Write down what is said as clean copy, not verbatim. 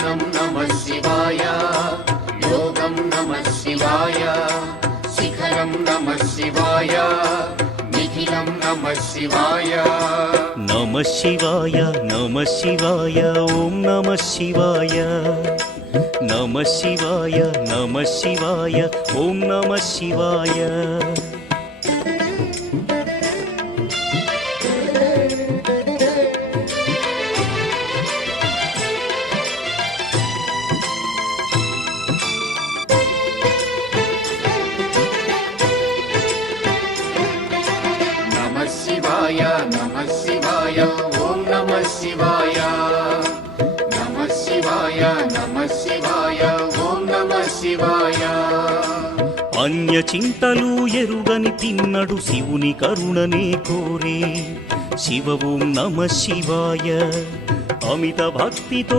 ध्यानं नमः शिवाय योगं नमः शिवाय शिखरं नमः शिवाय निखिलं नमः शिवाय नमः शिवाय नमः शिवाय ॐ नमः शिवाय नमः शिवाय नमः शिवाय ॐ नमः शिवाय नमः शिवाय ॐ नमः शिवाय नमः शिवाय ॐ नमः शिवाय అన్య చింతలు ఎరుగని తిన్నడు శివుని కరుణనే కోరే శివ ఓం నమ శివాయ అమిత భక్తితో